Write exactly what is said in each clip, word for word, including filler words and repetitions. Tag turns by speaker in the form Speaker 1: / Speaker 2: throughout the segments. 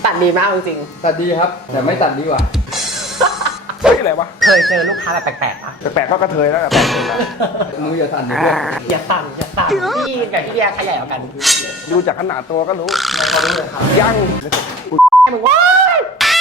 Speaker 1: ตัดดีมากจริง
Speaker 2: ตัดดีครับแต่ไม่ตัดดีกว่า
Speaker 3: เฮ้ยอะไรวะ
Speaker 1: เคยเจอลูกค้าแบบแปลกๆปะ
Speaker 3: แปลกๆก็กระเทยแล้วแปลกๆแล้ว
Speaker 2: มืออย่าสั่นนะเพื่อน
Speaker 1: อย่าสั่นอย่าสั่นพี่กับพี่เบียร์ใครใหญ่กว่ากัน
Speaker 3: ดูจากขนาดตัวก็รู้
Speaker 1: เขารู้เลยครับ
Speaker 3: ยัง
Speaker 1: มึงว้าย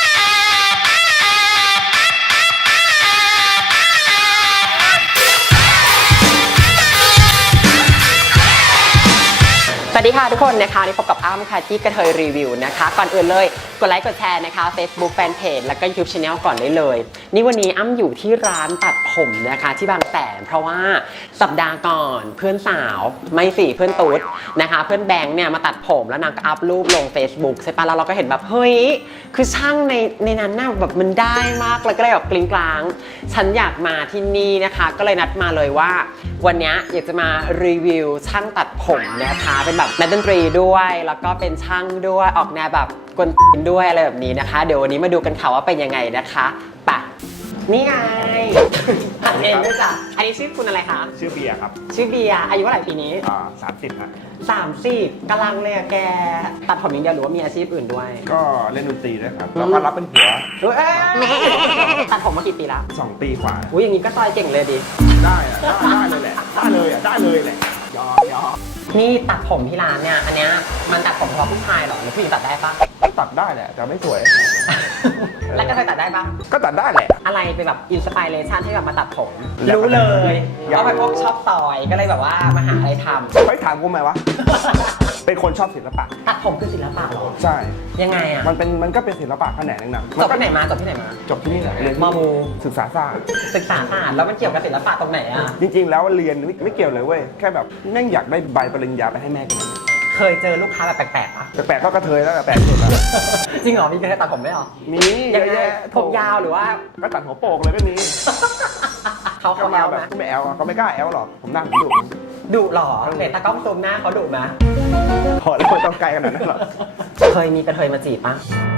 Speaker 1: สวัสดีค่ะทุกคนนะคะนี่พบกับอ้ำค่ะที่กระเทยรีวิวนะคะก่อนอื่นเลยกดไลค์กดแชร์นะคะ Facebook Fanpage แล้วก็ YouTube Channel ก่อนได้เลยนี่วันนี้อ้ำอยู่ที่ร้านตัดผมนะคะที่บางแสนเพราะว่าสัปดาห์ก่อนเพื่อนสาวไม่สิเพื่อนตุ๊ดนะคะเพื่อนแบงค์เนี่ยมาตัดผมแล้วนางก็อัพรูปลง Facebook ใช่ปะแล้วเราก็เห็นแบบเฮ้ยคือช่างในในนั้นน่ะแบบมันได้มากเลยก็เลยแบบกลิ้งกลางฉันอยากมาที่นี่นะคะก็เลยนัดมาเลยว่าวันนี้อยากจะมารีวิวช่างตัดผมนะคะเป็นแบบนักดนตรีด้วยแล้วก็เป็นช่างด้วยออกแนวแบบกวนตีนด้วยอะไรแบบนี้นะคะเดี๋ยววันนี้มาดูกันค่ะว่าเป็นยังไงนะคะปะนี่ไงตัดเองด้วยจ้ะอันนี้ชื่อคุณอะไรคะ
Speaker 3: ชื่อเบียร์ครับ
Speaker 1: ชื่อเบียร์อายุเท่าไหร่ปีนี้
Speaker 3: อ่าสามสิบฮะ
Speaker 1: สามสิบกำลังเลยอะแกตัดผมอย่างเดียวหรือว่ามีอาชีพอื่นด้วย
Speaker 3: ก็เล่นดนตรีด้วยครับแล้วก็รับเป็นผัว
Speaker 1: ตัดผมมากี่ปีละ
Speaker 3: สองปีกว่า
Speaker 1: อุ้ยอย่างนี้ก็ซอยเก่งเลยดิ
Speaker 3: ได้อะได้เลยแหละได้เลยอะได้เลยแหละยอมยอม
Speaker 1: นี่ตัดผมที่ร้านเนี่ยอันเนี้ยมันตัดผมเฉพาะผู้ชายหรอหรือผู้หญิงตัดได้ปะ
Speaker 3: ตัดได้แหละแต่ไม่สวย
Speaker 1: แล้วก็เคยตัดได้ปะ
Speaker 3: ก็ตัดได้แหละ
Speaker 1: อะไรเป็นแบบอินสปิเรชันที่แบบมาตัดผมรู้เลยว่าเป็นพวกชอบซอยก็เลยแบบว่ามาหาอะไรทำ
Speaker 3: เฮ้ยถามกูไหมวะเป็นคนชอบศิลปะ
Speaker 1: ตัดผมคือศิลปะหรอ
Speaker 3: ใช่
Speaker 1: ยังไงอ่ะ
Speaker 3: มันเป็นมันก็เป็นศิลปะแขนงนึงนะ
Speaker 1: จบที่ไหนมาจบที่ไหนมา
Speaker 3: จบที่นี่แหละเรียน
Speaker 1: มอมู
Speaker 3: ศึกษาศาสตร์
Speaker 1: ศึกษาศาสตร์แล้วมันเกี่ยวกับศิลปะตรงไหนอ่ะ
Speaker 3: จริงๆแล้วเรียนไม่เกี่ยวเลยเว้ยแค่แบบแม่งอยากได้ใบปริญญาไปให้แม่กัน
Speaker 1: เคยเจอลูกค้าแบบแปลกๆปะ
Speaker 3: แปลกๆก็กระเทยแล้วแปลกสุดแล้ว
Speaker 1: จริงเหรอมีเคยตัดผมไหมหรอ
Speaker 3: มีเยอะแยะ
Speaker 1: ผมยาวหรือว่า
Speaker 3: ก็ตัดหัวโปกเลยก็มี
Speaker 1: เขาเขาแอลไหม
Speaker 3: ไม่แอลก็ไม่กล้าแอลหรอกผมนั่งดุ
Speaker 1: ดุหรอเห็นตากล้องซูมหน้าเขาดุไหม
Speaker 3: พอแล้วไม่ต้องไกลขนาดนั้นหรอก
Speaker 1: เคยมีกระเทยมาจีบปะ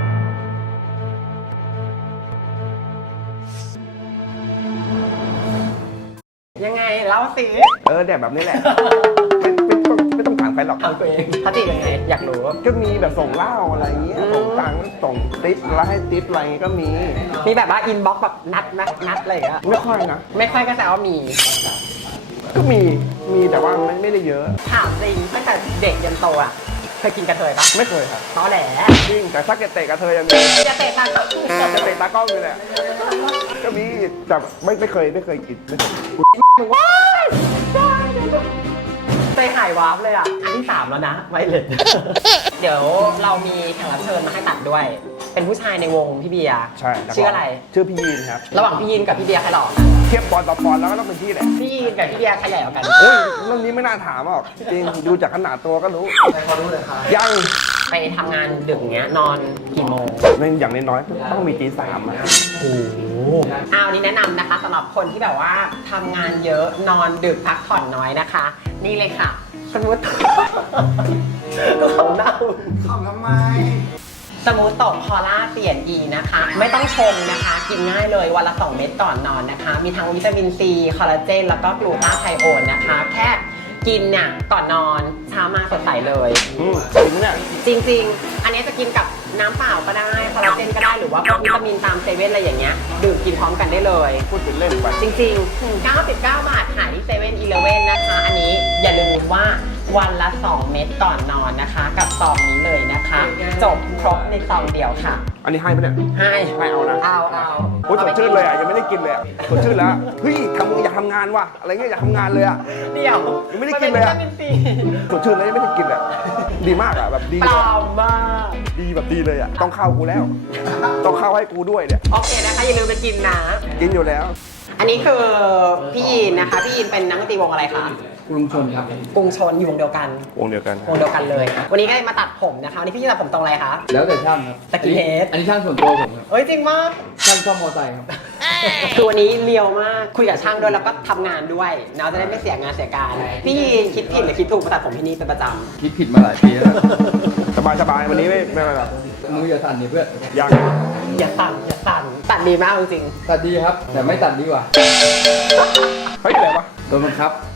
Speaker 1: ยังไงเล่าสิ
Speaker 3: เออแบบนี้แหละไม่ไม่ต้องไม่ต้องถามใครหรอก
Speaker 1: ถามตัวเองเขาจีบยังไงอยากรู้
Speaker 3: ก็มีแบบส่งเหล้าอะไรเงี้ยส่งตังค์ส่งติ๊บแล้วให้ติ๊บอะไรก็มี
Speaker 1: มีแบบว่าอินบ็อกซ์แบบนัดไหมนัดอะไรอย่างเงี้ย
Speaker 3: ไม่ค่อยนะ
Speaker 1: ไม่ค่อยก็แสดงว่ามี
Speaker 3: ก็มีมีแต่ว่าไม่ไม่ได้เยอะ
Speaker 1: ถามจริงตั้งแต่เด็กยันโตอ่ะเคยกินกระเทยปะ
Speaker 3: ไม่เคยครับ
Speaker 1: ตอแหล
Speaker 3: จริงแต่ถ้าเกเตะกระเทยยังมี
Speaker 1: จะเตะตากล้อง
Speaker 3: จะเตะตากล้องอยู่แหละก็มีแต่ไม่ไม่เคยไม่เคยกินไม่เคย
Speaker 1: ว้ายใจหายวาร์ปเลยอ่ะอันที่สามแล้วนะไวเลสเดี๋ยวเรามีแขกรับเชิญมาให้ตัดด้วยเป็นผู้ชายในวงพี่เบียร์
Speaker 3: ใช่
Speaker 1: ชื่ออะไร
Speaker 3: ชื่อพี่ยีนครับ
Speaker 1: ระหว่างพี่ยีนกับพี่เบียร์ใครหล่อ
Speaker 3: เทียบปอนต่อปอนแล้วก็ต้องเป็นพี่แหละ
Speaker 1: พี่ยีนกับพี่เบียร์ใครใหญ่กว่ากัน
Speaker 3: โอ้ยเรื่องนี้ไม่น่าถามหรอกจริงดูจากขนาดตัวก็รู้
Speaker 1: เขารู้เลยครับ
Speaker 3: ยัง
Speaker 1: ไปทำงานดึกเงี้ยนอนกี่โมง
Speaker 3: ในอย่างน้อยๆต้องมีตีสามอะ
Speaker 1: โอ้โหอ้าวนี่แนะนำนะคะสำหรับคนที่แบบว่าทำงานเยอะนอนดึกพักผ่อนน้อยนะคะนี่เลยค่ะสมูทก็ของเน่า
Speaker 2: ของทำไม
Speaker 1: สมูทตกคอล่าเปลี่ยนอีนะคะไม่ต้องชงนะคะกินง่ายเลยวันละสองเม็ดก่อนนอนนะคะมีทั้งวิตามินซีคอลลาเจนแล้วก็กลูตาไทโอนนะคะแค่กินเนี่ยก่อนนอนเช้ามาสดใสเลย
Speaker 3: จริงเนี่ย
Speaker 1: จริงๆอันนี้จะกินกับน้ำเปล่าก็ได้คอลลาเจนก็ได้หรือว่าพวกวิตามินตามเซเว่นอะไรอย่างเงี้ยดื่มกินพร้อมกันได้เลย
Speaker 3: พูดถึงเล่นไป
Speaker 1: จริงๆเก้าสิบเก้าบาทขายที่เซเว่นอีเลฟเว่นนะคะอันนี้อย่าลืมว่าวันละสองเม็ดก่อนนอนนะคะกับซองนี้เลยนะคะจบครบในซองเดียวค่ะ
Speaker 3: อันนี้ให้ไหมเนี่ย
Speaker 1: ให้
Speaker 3: ให้เอานะ
Speaker 1: เอาเอา
Speaker 3: โอ้ยสดชื่นเลยอ่ะยังไม่ได้กินเลยอ่ะสดชื่นแล้วเฮ้ยทำอยากทำงานว่ะอะไรเงี้ยอยากทำงานเลยอ่ะ
Speaker 1: เดี๋ยว
Speaker 3: ยังไม่ได้กินเลยอ่ะสดชื่นเลยยังไม่ได้กินอ่ะดีมากอ่ะแบบดี
Speaker 1: ปลอมมาก
Speaker 3: ดีแบบดีเลยอ่ะต้องเข้ากูแล้วต้องเข้าให้กูด้วยเนี่ย
Speaker 1: โอเคนะคะอย่าลืมไปกินนะ
Speaker 3: กินอยู่แล้ว
Speaker 1: อันนี้คือพี่ยีนนะคะพี่ยีนเป็นนักดนตรีวงอะไรคะ
Speaker 2: กรุงชนครับ
Speaker 1: กรุงชนอยู่วงเดียวกัน
Speaker 3: วงเดียวกัน
Speaker 1: วงเดียวกันเลยวันนี้ก็เลยมาตัดผมนะคะวันนี้พี่ยีนตัดผมตรงอะไรคะ
Speaker 2: แล้วแต่ช่างครับ
Speaker 1: สกินเฮด
Speaker 2: อันนี้ช่างส่วนตัวผมครับ
Speaker 1: เอ้ยจริงมาก
Speaker 2: ช่างซ่อมมอเตอร์ไซค์ครับ
Speaker 1: คือวันนี้เลียวมากคุยกับช่างด้วยแล้วก็ทำงานด้วยเราจะได้ไม่เสียงานเสียการพี่ยีนคิดผิดหรือคิดถูกมาตัดผมที่นี่เป็นประจำ
Speaker 2: คิดผิดมาหลายปีแล้ว
Speaker 3: สบายสบายวันนี้ไม่ไม่อะไรหรอก
Speaker 2: มืออย่าสั่นนี่เพื่อน
Speaker 3: ยัง
Speaker 1: อย่าสั่นอย่าสั่นตัดดีมากจริง
Speaker 2: ตัดดีครับแต่ไม่ตัดดีกว่า
Speaker 3: เฮ้ยอะไรวะ
Speaker 2: โดนบังคับ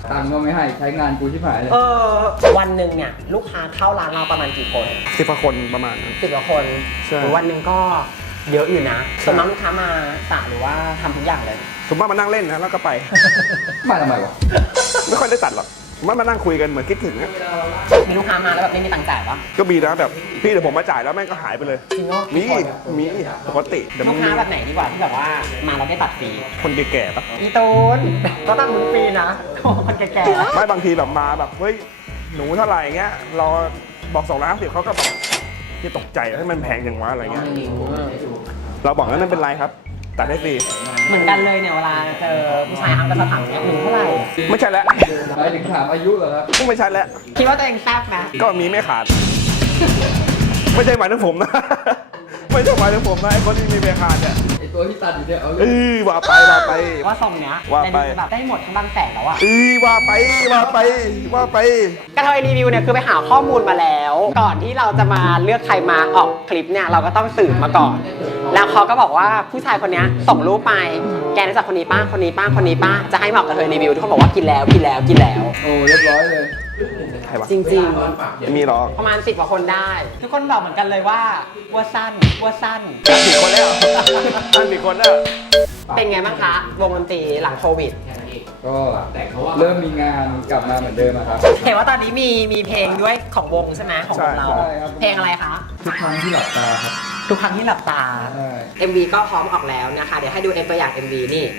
Speaker 2: ตังค์ก็ไม่ให้ใช้งานกูชิบหายเลย
Speaker 1: เออวันหนึ่งเนี่ยลูกค้าเข้าร้านเราประมาณกี่คน
Speaker 3: สิบกว่าคนประมาณนั้น
Speaker 1: สิบกว่าคน
Speaker 3: ใช่
Speaker 1: หรือวันหนึ่งก็เยอะอยู่นะ
Speaker 3: ใช่
Speaker 1: ส่วนมากลูกค้ามาสระหรือว่าทำทุกอย่างเลย
Speaker 3: สมมติมานั่งเล่นนะแล้วก็ไป
Speaker 2: มาทำไมวะ
Speaker 3: ไม่ค่อยได้ตัดหรอกสมมติมานั่งคุยกันเหมือนคิดถึงอะ
Speaker 1: มีลูกค้ามาแล้วแบบไม่มีตังค์จ่ายปะ
Speaker 3: ก็มีนะแบบพี่เดี๋ยวผมมาจ่ายแล้วแม่งก็หายไปเลย
Speaker 1: จริงเหรอ
Speaker 3: มีมีปกติเดี๋ยว
Speaker 1: ลู
Speaker 3: มั
Speaker 1: ก
Speaker 3: น
Speaker 1: ค้า
Speaker 3: มี
Speaker 1: แบบไหนดีกว่าที่แบบว่ามาเราได้ตัดฟรี
Speaker 3: คนแก่ๆปะ
Speaker 1: อีตูนก็ตัดมึงฟรีนะโอ้คนแก่ๆ
Speaker 3: ไม่บางทีแบบมาแบบเฮ้ยหนูเท่าไหร่เงี้ยเราบอกสองร้อยห้าสิบเขาก็แบบที่ตกใจให้มันแพงจังวะอะไรเงี้ยเราบอกนั้นไม่เป็นไรครับตัดให้ฟรี
Speaker 1: เหมือนกันเลยเนี่ยเวลาเจอผู้ชายอังกฤษถามเนี่ยหนูเท่าไหร่
Speaker 3: ไม่ใช่แล้ว
Speaker 2: หมายถึงถามอายุเหรอครับ
Speaker 3: ไม่ใช่แล้ว
Speaker 1: คิดว่าตัวเองแซ่บไหม
Speaker 3: ก็มีไม่ขาด ไม่ใช่หมายถึงผมนะ ไม่ใช่หมายถึงผมนะไอ้คนที่มีไม่ขาดเนี่ย
Speaker 2: ไอตัวที่ตัดอยู่เนี่ยเอา
Speaker 3: เอ
Speaker 2: เรื่อง
Speaker 3: อว่าไปว่าไป
Speaker 1: ว่าทรงเนี้ย
Speaker 3: ว่าไป
Speaker 1: แต่นี่คือแบบได้หมดทั้งบางแสนแล้วอะ
Speaker 3: เออว่าไปว่าไปว่าไป
Speaker 1: กระเทยรีวิวเนี่ยคือไปหาข้อมูลมาแล้ว ก่อนที่เราจะมาเลือกใครมาออกคลิปเนี่ยเราก็ต้องสืบมาก่อน แล้วเขาก็บอกว่าผู้ชายคนเนี้ยส่งรูปไปแกรู้จักคนนี้ป้าคนนี้ป้าคนนี้ป้าจะให้มาออกกระเทยรีวิวทุกคนบอกว่ากินแล้วกินแล้วกินแล้ว
Speaker 2: โอ้เรียบร้อยเลย
Speaker 3: ใครวะ
Speaker 1: จริง
Speaker 3: มีเหรอ
Speaker 1: ๆ ประมาณสิบกว่าคนได้ ทุกคนบอกเหมือนกันเลยว่าว่าสั้นว่าสั้น
Speaker 3: ท่านผิดคนแล้วท่านผิดคนแล้ว
Speaker 1: เป็นไงบ้างคะวงดนตรีหลังโควิด
Speaker 2: ก็เริ่มมีงานกลับมาเหมือนเดิมอะครับ
Speaker 1: เห็นว่าตอนนี้มีมีเพลงด้วยของวงใช่ไหมของวงเรา
Speaker 2: ใช่ครับ
Speaker 1: เพลงอะไรคะ
Speaker 2: ทุกครั้งที่หลับตาครับ
Speaker 1: ทุกครั้งที่หลับตา
Speaker 2: ใช่
Speaker 1: เอ็ม วี ก็พร้อมออกแล้วนะคะ เดี๋ยวให้ดูเอ็มตัวอย่าง เอ็ม วี นี่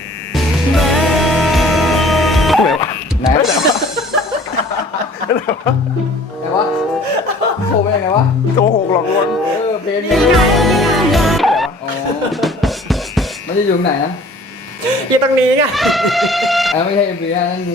Speaker 3: ไหนวะ
Speaker 2: ไหน
Speaker 3: ไหนวะไหนวะ
Speaker 2: ไหนวะโชว์ไปยังไงวะ
Speaker 3: โกหกหลอกลวง
Speaker 2: เออเพลง
Speaker 1: นี่ไงนี่ไง
Speaker 3: ไหนวะ
Speaker 2: อ๋อมันจะอยู่ตรงไหนนะ
Speaker 1: อยู่ตรงนี้ไง
Speaker 2: อ่าไม่ใช่เอ็มวีนะนั่นงู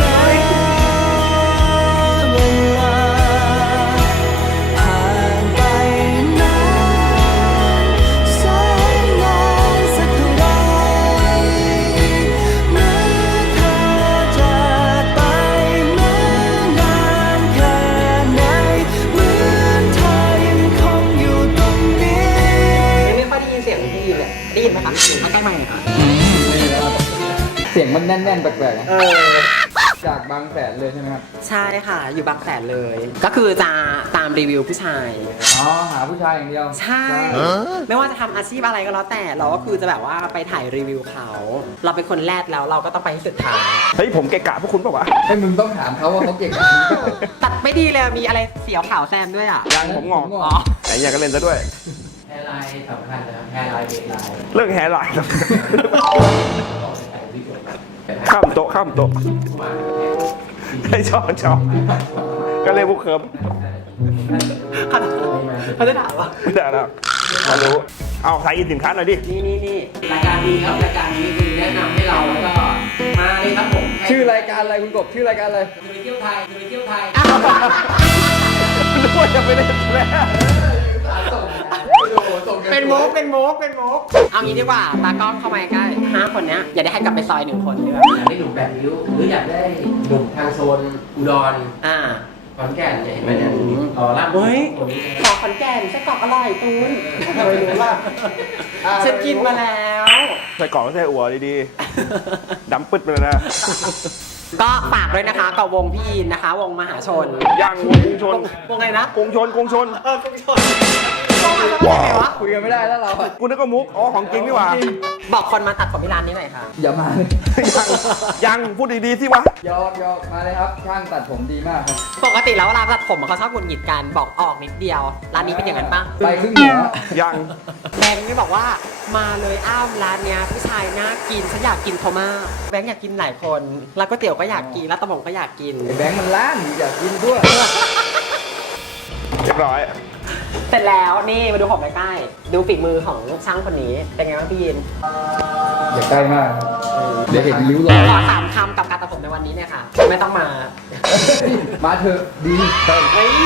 Speaker 1: ไม่ค่อยได้ยินเสียงพี่เลย ได้ยินไหมคะเอาใกล้ไมค์หน่อยค่ะ
Speaker 2: นี่นะครับเสียงมันแน่นๆแปลกๆนะ
Speaker 1: เออ
Speaker 2: จากบางแสนเลยใช่ไหมครับ
Speaker 1: ใช่ค่ะ อยู่บางแสนเลย ก็คือจะตามรีวิวผู้ชาย
Speaker 2: อ๋อหาผู้ชายอย่างเดียว
Speaker 1: ใช่ ไม่ว่าจะทำอาชีพอะไรก็แล้วแต่เราก็คือจะแบบว่าไปถ่ายรีวิวเขา เราเป็นคนแรกแล้วเราก็ต้องไปที่สุดท้าย
Speaker 3: เฮ้ยผมเกะกะพวกคุณเปล่าวะ
Speaker 2: ให้มึงต้องถามเขาว่าเขาเก่งแบบนี้เปล่า
Speaker 1: ตัดไม่ดีเลยมีอะไรเสียวขาวแซมด้วยอ่ะ
Speaker 3: ยังผมงอก
Speaker 2: ผมงอก
Speaker 1: อ๋อ
Speaker 3: ไหนอยากกันเล่นซะด้วย
Speaker 4: แฮร์ไลน์สำคัญนะครับแฮร์ไลน์เบสไลน์
Speaker 3: เรื่องแฮร์ไลน์
Speaker 4: ออกใส่วิกฤต
Speaker 3: ข้ามโต๊ะข้ามโต๊ะให้ชอบชอบก็เลยบุกเคิร์ม
Speaker 1: เขาเขาจะถามว่า
Speaker 3: ไม่ได้แล้วมารู้เอาถ่ายอินสินค้าหน่อยดิ
Speaker 1: นี่นี่นี่
Speaker 4: รายการดีครับรายการนี้คือแนะนำให้เราแล้วก็มาเลยครับผม
Speaker 2: ชื่อรายการอะไรคุณกบชื่อรายการอะไร
Speaker 4: จะไปเที่ยวไทยจะไปเที่ยวไทย
Speaker 3: นึกว่าจะไม่ได้แล้ว
Speaker 1: เป็นโมกเป็นโมกเป็นโมกเอางี้ดีกว่าตากล้องเข้ามาใกล้ห้าคนเนี้ยอย่าได้ให้กลับไปซอยหนึ่งคนดีกว่า
Speaker 4: อยากได้หนุ่มแบบนิ้วหรืออยากได้หนุ่มทางโซนอุดร
Speaker 1: อ่า
Speaker 4: ขอนแก่นเนี่ยเห็นไหมเนี่ยรอรับ
Speaker 1: เฮ้ย
Speaker 4: ตรงนี้
Speaker 1: ขอขอนแก่นไส้กรอกอร่อยตูนทำไมรู้ล่ะฉันกินมาแล้ว
Speaker 3: ใส่กล่องใส่อัวดีๆดำปึ๊ดไปเลยนะ
Speaker 1: ก็ฝากด้วยนะคะกับวงพี่อินนะคะ วงมหาชน
Speaker 3: ย่างวงกรุงชน
Speaker 1: วงอะไรนะ
Speaker 3: กรุงชนกรุงชน
Speaker 1: เออกรุงชนวงอะไรวะไงวะ
Speaker 2: คุยกันไม่ได้แล้วเราอะ
Speaker 3: กูนึกว่ามุกอ๋อของจริงนี่หว่า
Speaker 1: บอกคนมาตัดผมที่ร้านนี้หน่อยค่ะ
Speaker 2: อย่ามาเลย
Speaker 3: ยังยังพูดดีๆสิวะ
Speaker 2: ยอกยอกมาเลยครับช่างตัดผมดีมากครับ
Speaker 1: ปกติแล้วเวลาตัดผมเขาชอบหงุดหงิดกันบอกออกนิดเดียว ร้านนี้เป็นอย่างนั้นปะ
Speaker 2: ไปครึ่งหัว
Speaker 3: ยัง
Speaker 1: แบงค์นี่บอกว่ามาเลยอ้าวร้านเนี้ยผู้ชายน่ากินฉันอยากกินเขามากแบงค์อยากกินหลายคนแล้วก๋วยเตี๋ยวก็อยากกินแล้วตะหมงก็อยากกิน
Speaker 2: ไอ้แบงค์มันล้านอยากกินด้วย
Speaker 3: เรียบร้อย
Speaker 1: เสร็จแล้วนี่มาดูผมใกล้ๆดูฝีมือของช่างคนนี้เป็นไงบ้างพี่ยิน
Speaker 2: อย่าใกล้มากครับเดี๋ยวเห็นริ้วรอย
Speaker 1: ขอสามคำกับการตัดผมในวันนี้เนี่ยค่ะ ไม่ต้องมา
Speaker 2: มาเถอะดีใช่
Speaker 1: เฮ้ย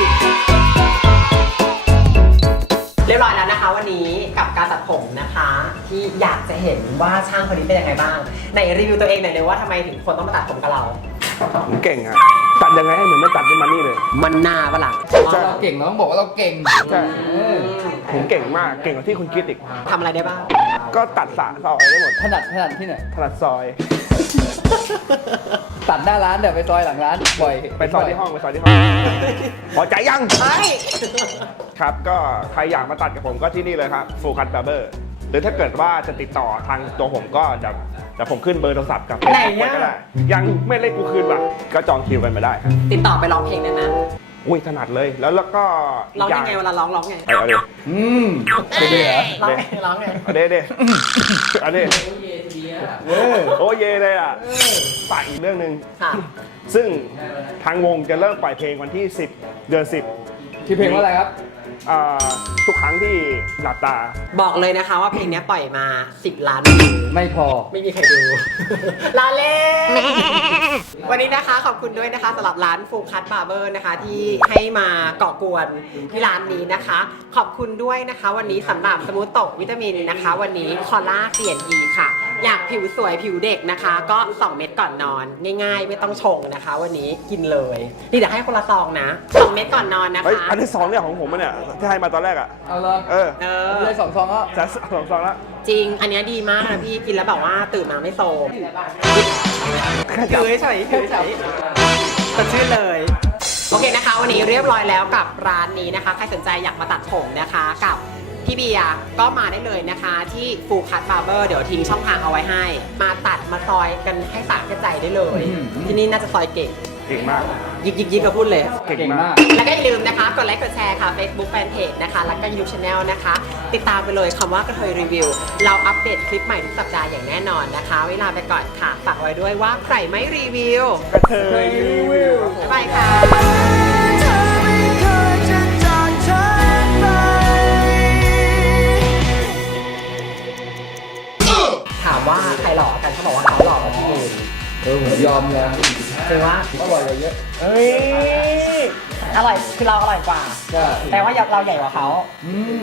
Speaker 1: เรียบร้อยแล้วนะคะ วันนี้กับการตัดผมนะคะ ที่อยากจะเห็นว่าช่างคนนี้เป็นยังไงบ้างในรีวิวตัวเองหน่อยเลยว่าทำไมถึงคนต้องมาตัดผมกับเรา
Speaker 3: ผมเก่งอะตัดยังไงให้เหมือนไม่ตัดเป็นมันนี่เลย
Speaker 1: มันหน้าปะล่ะ
Speaker 3: ใช่
Speaker 2: เราเก่งเราต้องบอกว่าเราเก่ง
Speaker 3: ใช่
Speaker 2: เออ
Speaker 3: ผมเก่งมากเก่งกว่าที่คุณคิดอีก
Speaker 1: ทำอะไรได้บ้าง
Speaker 3: ก็ตัดสระซอยได้หมด
Speaker 2: ถนัดถนัดที่ไหน
Speaker 3: ถนัดซอย
Speaker 2: ตัดหน้าร้านเดี๋ยวไปซอยหลังร้านบ่อย
Speaker 3: ไปซอยที่ห้องไปซอยที่ห้องพอใจยัง
Speaker 1: เฮ้ย
Speaker 3: ครับก็ใครอยากมาตัดกับผมก็ที่นี่เลยครับ Full Cut Barber หรือถ้าเกิดว่าจะติดต่อทางตัวผมก็จะจะผมขึ้นเบอร์โทรศัพท์กับ
Speaker 1: ไหน
Speaker 3: Facebook
Speaker 1: เนี่ย
Speaker 3: ไว้ก็ได้ ยังไม่เล่นกูคืนว่ะก็จองคิวกันมาได้ครับ
Speaker 1: ติดต่อไปร้องเพลงได้ไหม
Speaker 3: อุ้ยถนัดเลยแล้วแล้วก็
Speaker 1: ร้องยังไงเวลาร้องร้องไง
Speaker 3: เอาเดี๋ยว
Speaker 2: อืมเป็นไงเหรอ
Speaker 1: ร้องไงร้องไง
Speaker 3: เอาเดี๋ยวเดี๋ยวเอาเดี๋ยว
Speaker 4: โอ้ยเดีย
Speaker 2: เออ
Speaker 3: โอ้เยเลยอ่ะฝากอีกเรื่องหนึ่ง
Speaker 1: ค่ะ
Speaker 3: ซึ่งทางวงจะเริ่มปล่อยเพลงวันที่ สิบ เดือน สิบ
Speaker 2: ที่เพลงว่าอะไรครับ
Speaker 3: อ่าทุกครั้งที่หลับตา
Speaker 1: บอกเลยนะคะว่าเพลงนี้ปล่อยมา สิบ ล้านวิว
Speaker 2: ไม่พอ
Speaker 1: ไม่มีใครดู ลาเล่วันนี้นะคะขอบคุณด้วยนะคะสำหรับร้านฟูคัตบาร์เบอร์นะคะที่ให้มาเกาะกวนที่ร้านนี้นะคะ ขอบคุณด้วยนะคะ วันนี้สำหรับสมูทตกวิตามินนะคะ วันนี้คอล่าเปลี่ยนอีค่ะ อยากผิวสวยผิวเด็กนะคะ ก็สองเม็ดก่อนนอน ง่ายๆ ไม่ต้องชงนะคะ วันนี้กินเลยนี่เดี๋ยวให้คนละซองนะสองเม็ดก่อนนอนนะ
Speaker 3: เฮ้ย
Speaker 1: คะ
Speaker 3: อันที่สองเนี่ยของผมอะเนี่ยที่ให้มาตอนแรกอ่ะ
Speaker 2: เอาเลย
Speaker 3: เออ
Speaker 1: เอ
Speaker 2: เอา
Speaker 1: อ
Speaker 2: เลยสองซองแล้ว
Speaker 3: จะสองสองแล้ว
Speaker 1: จริง อันเนี้ยดีมากนะพี่กินแล้วแบบว่าตื่นมาไม่โซม
Speaker 3: แค่จับ
Speaker 1: ถือเฉยๆถือเฉยๆสดชื่นเลย โอเคนะคะ วันนี้เรียบร้อยแล้วกับร้านนี้นะคะ ใครสนใจอยากมาตัดผมนะคะกับพี่เบียร์ก็มาได้เลยนะคะที่ Full Cut Barber เดี๋ยวทิ้งช่องทางเอาไว้ให้ มาตัดมาซอยกันให้สาแก่ใจได้เลย ที่นี่น่าจะซอยเก่ง
Speaker 3: เก่งมาก
Speaker 1: ยิกยิกยิกก็พูดเลย
Speaker 3: เก่ง
Speaker 2: เก่ง
Speaker 3: มาม
Speaker 2: าก ก
Speaker 1: แล้วก็อย่าลืมนะคะ กดไลค์กดแชร์ค่ะ Facebook Fanpage นะคะ แล้วก็ YouTube Channel นะคะ ติดตามไปเลยคำว่ากระเทยรีวิว เราอัปเดตคลิปใหม่ทุกสัปดาห์อย่างแน่นอนนะคะ เวลาไปก่อนค่ะ ฝากไว้ด้วยว่าใครไม่รีวิว
Speaker 3: กระเทยรีวิว
Speaker 1: บ๊ายบายค่ะ ถามว่าใครหล่อกันเขาบอกว่าเขาหล่อกว่าพี่อื่น
Speaker 2: เออผมยอมเลย
Speaker 1: จริงว่า
Speaker 2: อร่อยกว่าเยอะ
Speaker 1: เอ้ย อร่อย คือเราอร่อยกว่า
Speaker 2: ใช่
Speaker 1: แต่ว่าเราใหญ่กว่าเขา
Speaker 2: อืม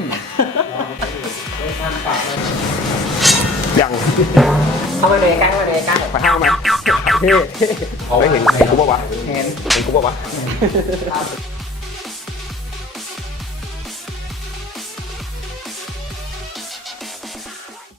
Speaker 3: ยัง
Speaker 1: เข้ามาเลยใกล้เข้ามาเลยใกล้
Speaker 3: ไปห้างไหม
Speaker 2: เท่
Speaker 3: ไม่เห็นเห็นกูปะวะ
Speaker 2: เห็น
Speaker 3: เห็นกูปะวะ